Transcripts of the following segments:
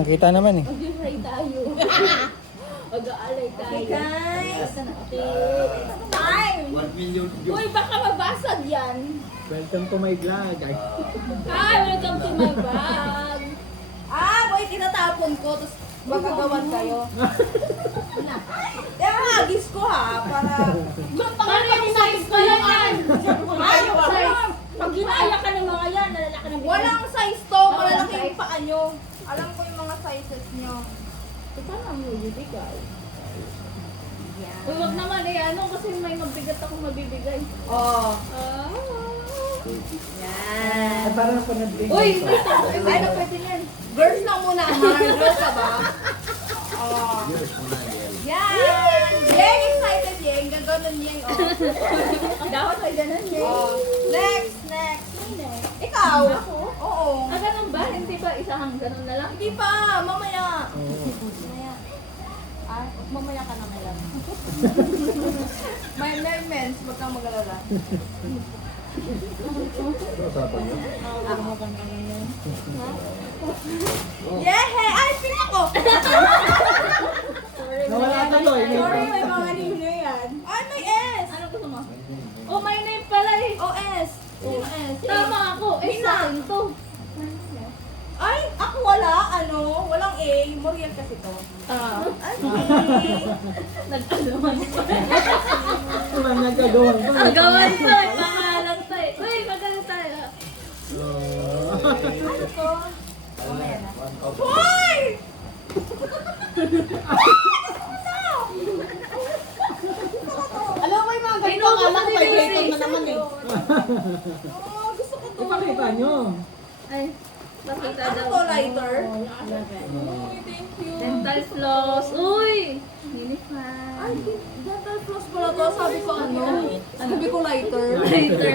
Nakita naman eh. Mag-try tayo. Mag-aalay tayo. Okay, guys. Time! 1 million views. Uy, baka mabasag yan. Welcome to my vlog. Ay. Hi, welcome to my bag. Boy, tinatapon ko, tapos magagawan kayo. Hagis ko ha, para... Para yung size ko yan. Ayaw ko. Pag ginaya ka ng mga yan, nalalaki ng Walang size to, malalaki yung paa nyo. Alam ko yung mga sizes nyo. Paano ang bibigay? Uy, wag naman eh, ano, kasi may mabigat akong mabibigay. Oh. Ay, Yan. parang ako nag-drink. Uy, ay, na pwede yan. Girls lang muna, Amar. Girls ka ba? Oh. Views mo na yan. Yan. Yeng, excited Yeng. Gaganon Yeng, oh. Dapat may ganun eh. Oh. Next. Ikaw? Ako? Oo. Ah, ganun ba? Hindi ba isahang ganun na lang? Hindi pa, mamaya. Oo. Mamaya. Mamaya ka na ngayon. May mens, wag kang mag-alala. Usapan niyo? Yeah! Ay, pin ako! Nawala ka to eh. Sorry, may mga ninyo yan. Ay, may S! Ano gusto mo? Oh, my name pala eh. O, S. Sino S? Tama ako. Eh, Mina. sa akin to. Ay, ako wala. Walang A. Muriel kasi to. Ah. Ay, Nag-anuman pa. Walang nagagawa ko. Agawan pa. Pangalan pa eh. Uy, magaling tayo. ano to? Mamaya na. Hoy! Hoy! Alam mo yung mga ganito, Inubos akala ko ni vibrator Lucy. mo naman eh. Oh, gusto ko to. Ipakita nyo. Ay, bakita Ano daw. to, lighter? Oh. Uy, thank you. Dental floss. Uy! Ay, Unified. dental floss pala to. Sabi ko ano? Sabi ko lighter. Lighter.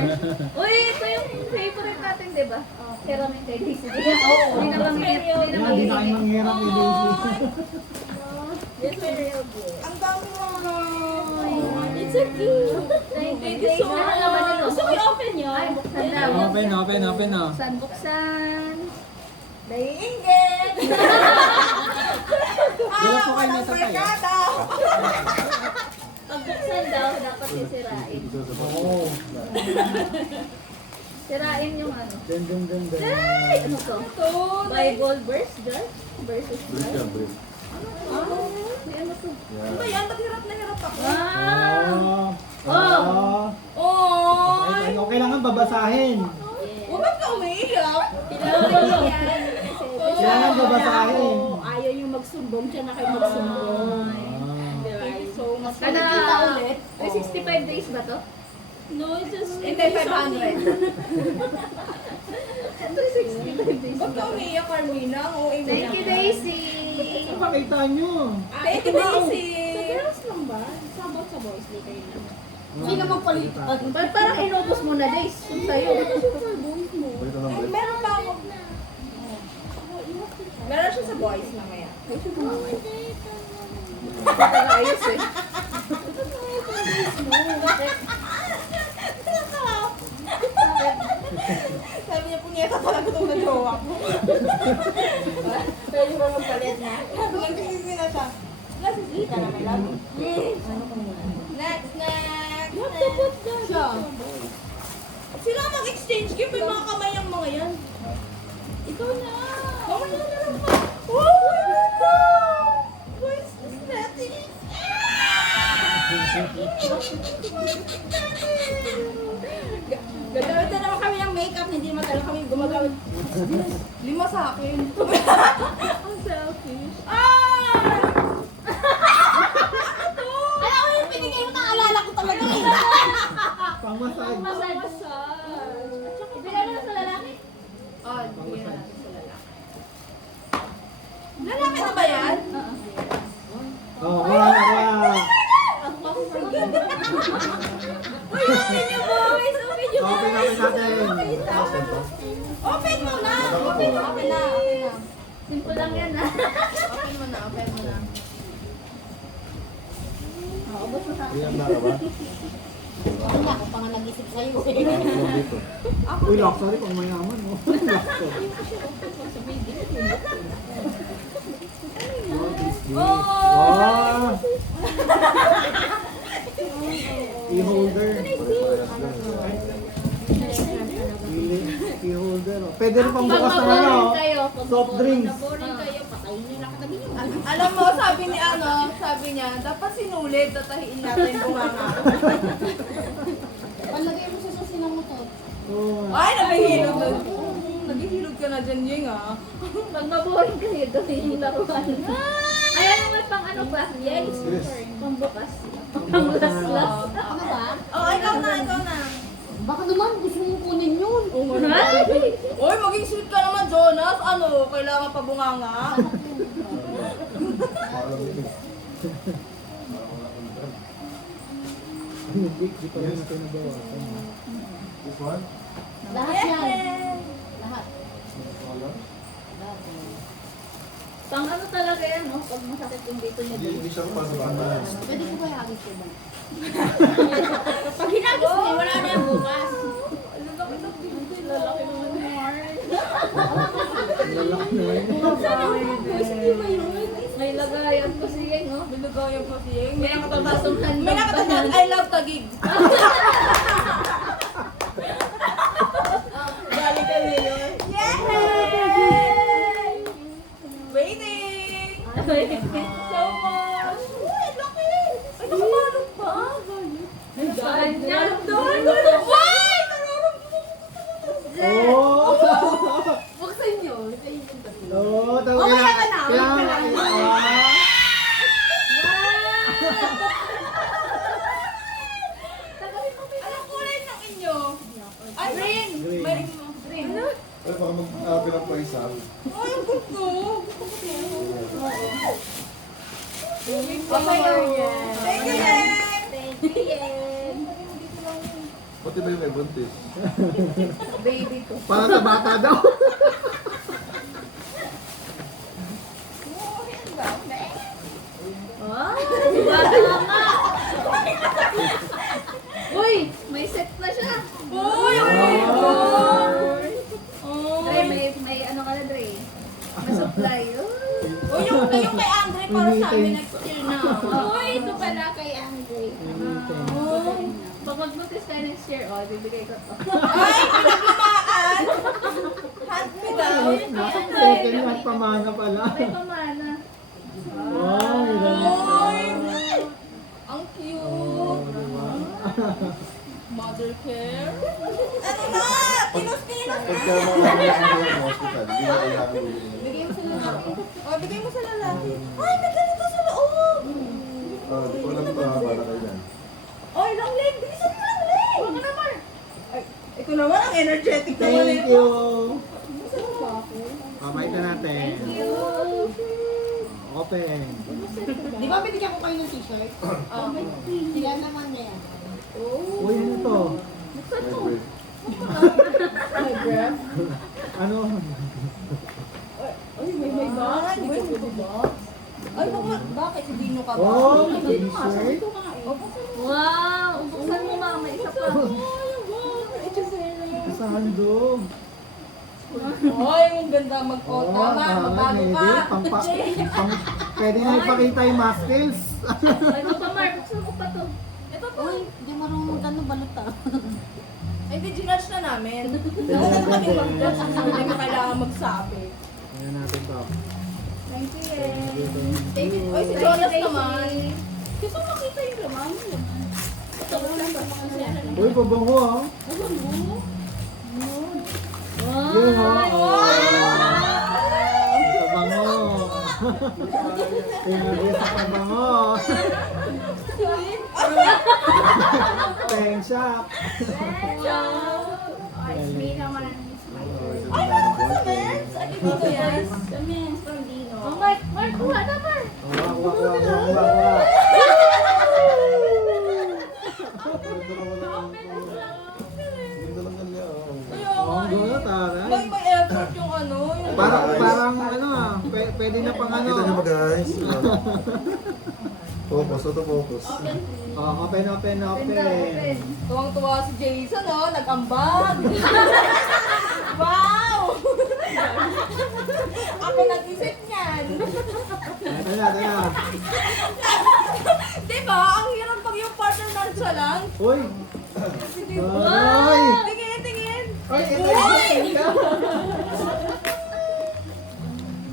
Uy, ito yung favorite natin, di ba? Ceramic kay Daisy. Hindi na bang Yan, di na kayo manghirap ni Daisy. This is real good. Ang dami mga... It's so cute. Thank you so much. Ano naman ito? Gusto ko i-open yun. Ay, buksan daw. Open, open, open oh. Buksan, buksan. Naiingit! Dila po kayo nasa tayo. Pag buksan daw, dapat sisirain. Oo. Sirain yung ano. Dun, dun, dun, dun. Ay! Ano to? Ito, Bible verse, George? Versus Brief yan, brief. Ah, may ano to? ano ba yan? Ba't hirap na hirap ako? Ah! Oh. Oh! Okay, okay lang ang babasahin. Oh, ba't ka umiiyak? Kailangan babasahin. Ayaw yung magsumbong, siya na kayo magsumbong. Thank you so much. Kada Kita ulit. Ay, 65 days ba to? No, it's just... Hindi, 500. Ito 65 days. Ba't ka umiiyak, Carmina? Oh, Thank you, Daisy. Ipakita nyo. Thank you, Daisy. Sa girls lang ba? Sabot sa boys, di kayo lang. Hindi naman palitan. Parang inubos mo na, Days. Kung sa'yo. Brief lang, Ay, brief. meron pa ako. Meron siya sa boys mamaya. Ayos eh. Sabi niya, punyeta talaga itong nagawa ko. Pwede ba magpalit na? Nagsisisi na siya. Kita na may labo. Next. Siya. Sila mag-exchange gift, may mga kamay ang mga yan. Ikaw na. Mamaya na lang ka. Oh, ito! Boys, this natin. Gagawin na naman kami ng makeup, hindi naman talaga kami gumagamit. 5 sa akin. Ang selfish. Ah! Ay, ako yung pinigay mo, naalala ko talaga eh. Pangmasay. Massage. Ibigay mo na sa lalaki. Oh, bigyan natin sa lalaki. Lalaki na ba yan? Oh, wala na, wala. Uy, open niyo boys! Open niyo Open boys! natin. Open mo na! Open na! Simple lang yan ah. Open mo na. Ubus mo sa Brief na ka ba? Wala, ako pa nga nag-isip sa'yo eh. Dito. Uy, lock, sorry kung mayaman mo. Lock, sorry. Key holder. Pare-parehas lang. Key holder. Oh. Pwede rin pang Pag bukas ng ano. maboring kayo, pag Soft drinks. maboring kayo, patayin nyo na katabi nyo. Alam mo, sabi niya, dapat sinulit, tatahiin natin yung bunganga. Palagay mo sa susi ng motor. Oh. Ay, naghihilog na. Naghihilog ka na dyan, Yeng, ah. Pag maboring kayo, gawin yung laruan. Ay, ano may pang ano ba? Yes. Pang bukas. Pang last-last. Ano ba? Oh, ikaw na. Baka naman gusto mong kunin yun. Oy, maging sweet ka naman, Jonas. Ano, kailangan pa bunganga? Hindi pa rin natin nagawa. This one? Lahat yan. Lahat. Wala? Lahat. Pang ano talaga yan, no? Pag masakit yung dito niya Hindi, doon. hindi siya para sa bata. Pwede ko ba hagis ko ba? Pag hinagis mo, wala na yung bukas. Lalaki naman ni Mark. Lalaki na yun. May lagayan ko siya, no? Binagayan ko si Yeng. May nakatatatong May nakatatat, I love Tagig. Galing ka ngayon. Yay! Waiting! So much! Uy, laki! Ay, nakabalot pa. Galing niya. Uy! Nararap mo! Oh! Buksan nyo. Sa yung tatlo. Oo, tawag Okay ka na, okay ka na. Anong kulay ng inyo? Ay, green! Green. May green. Ay, baka mag-happy ng paisa. Ay, ang gusto! Thank Thank you, Yeng! you. Pati ba yung may buntis? Baby ko. Para sa bata daw. Ah, bata nga. Uy, may set na siya. Uy, ang ganda! Dre, may ano ka na, Dre? May supply. Uy, yung kay Andre para sa amin next year na. Uy, ito pala kay Andre. Pag mag-notice tayo next year, bibigay ko to. Ay, pinaglumaan! Hand me down. Second hand pamana pala. May pamana. Wow, may ganun. Uy! Ang Oh, cute! diba? Mother care. Ano na? Pinos-pinos na! Pagka mga sa hospital, hindi na kailangan bumili. Bigay mo sa lalaki. O, bigay mo sa lalaki. Ay, may ganito sa loob! Di ko alam ito ha, para kayo yan. Oy, long leg! Bilisan mo lang leg! Huwag ka naman! Ay, ito naman ang energetic naman Thank ito. you. Bilisan mo sa akin. Pakita natin. Thank you. Open. Di ba binigyan ko kayo ng t-shirt? Sila naman niya yan. Uy, ano to? Wait. Ay, grab. Ano? Ay, may bahan. May ba? Ay, bakit? Hindi nyo ka ba? Oh, Hindi nyo t-shirt. Wow! Buksan mo mama, isa pa. Sa handog. Ay, ang ganda mag-o. Tama, magbago ka. Pwede na ipakita yung muscles. Ay, Papa Mar, buksan mo pa to. Ito po. Uy, hindi marunong ano balot ah. Ay, hindi ginudge na namin. Nakunan kami mag-judge. Hindi ka kailangan magsabi. Tingnan natin to. Thank you, eh. Thank you. Oy, si Jonas naman. Gusto mo makita yung laman? Ito ko lang ba? Uy, pabango ah. Wow! Yun oh. Pabango. Pinagay sa pabango. Pen shop. Ay, me naman. Ay, meron ka sa men's? Ano dito yan? Sa men's from Dino. Oh, Mark, kuha na, Mark. Wak, wak, wak, wak, wak, wak. Ganda lang yan niya. Ang gulo, taray. May effort yung ano. Yung Parang ano ah, pwede na pang ano. Kita niyo ba guys? Focus, auto-focus. Oh, open. Tuwang-tuwa si Jason, oh. Nag-ambag. Wow! Ako nag-isip niyan. Tara. Diba? Ang hirap pag yung part Watermelon siya lang. Uy! Ay! Tingin, tingin. Ay, ito yung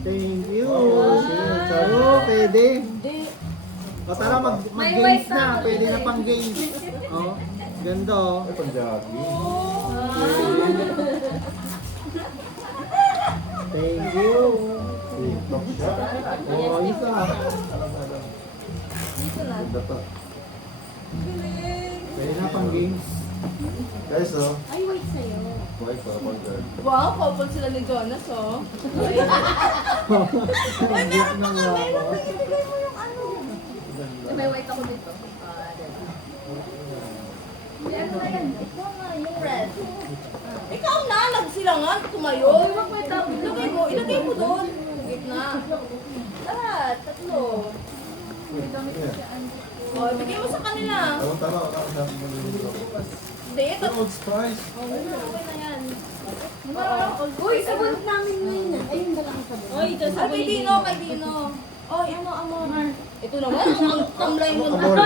Thank you. Oo, pwede. O tara, May mag-games white na. na. Pwede na pang games. Oh, ganda oh. Ay, pang-jogging. Thank you. TikTok siya. Oh, isa. Dito na. Ganda pa. Galing. Pwede na pang games. Guys, oh. Ay, wait sa'yo. White para pang-girl. Wow, couple sila ni Jonas, oh. Ay, meron pa nga. Ibigay mo yung ano. May white ako dito. Diba? May ano na yan? Ito nga, yung red. Ikaw na, sila nga, tumayo. Yung white ako. Ilagay mo doon. Gitna. Lahat, tatlo. May gamit ko siya. O, ibigay mo sa kanila. Tama. Sabi mo nito. Hindi, ito. Old Spice. Okay na yan. Uy, sabon! namin ngayon na. Ayun na lang ang sabon. Oy, ito sa kay Dino, kay Dino. Oy, ano, amor. Ito naman, ang tamlay mo na. Amor.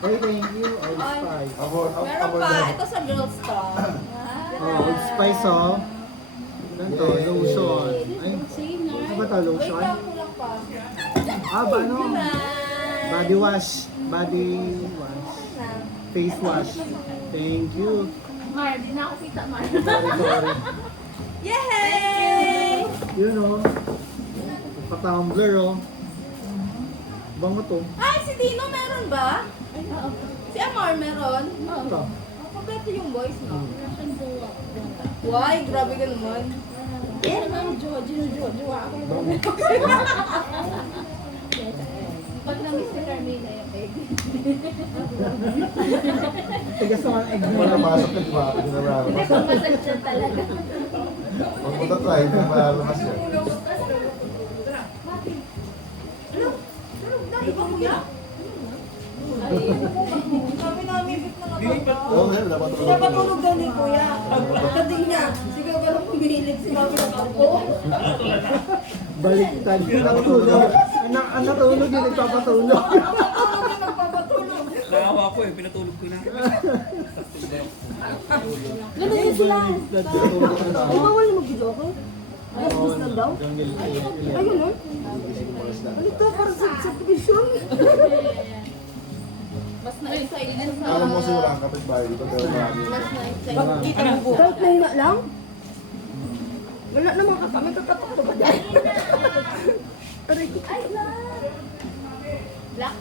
Hey, thank you. Old Spice. Amor. Meron Amor pa, na. ito sa girls to. Oh, Old Spice oh. Ganito, lotion. Ay, Save na. ano ba ito, Wait lotion? lang, kulang pa. Ah, ba ano? Bye. Body wash. Body wash. Face wash. Thank you. Mar, di na ako kita, Mar. Sorry. Yay! Yun oh. Pa-tumbler oh. Bango to. Ay, si Dino meron ba? Si Amar meron? Ito. Kompleto yung boys, no? Why? Grabe ka naman. Eh, naman, jowa ako. Pag na-miss ni Carmina yung egg. Tigas naman egg mo. Wala pasok na, di ba? Ginarawa. Hindi, pag masal siya talaga. Huwag mo na-try, hindi malalamas yan. Iba kuya? Kami namimik na nga. Oo, ngayon, dapat tulog. Napatulog daw ni kuya. Pagdating niya, sigaw ka lang pumihilig, sinabi na ako. Baliktad. Natulog. Ang natulog yun, nagpapatulog. Patulog na nagpapatulog. Naawa ko eh, pinatulog ko na. Ganun din sila. Natulog ka na. Bawal mo video ako. Ay, gusto na daw. Jungle. Ayun, no? Ano to? Para sa subdivision. Mas na-excited sa... Alam mo kasi wala ang kapitbahay dito, pero marami. Mas na-excited. Kahit mahina lang. Wala naman kami kakatok to ba dyan? Aray ko. Black?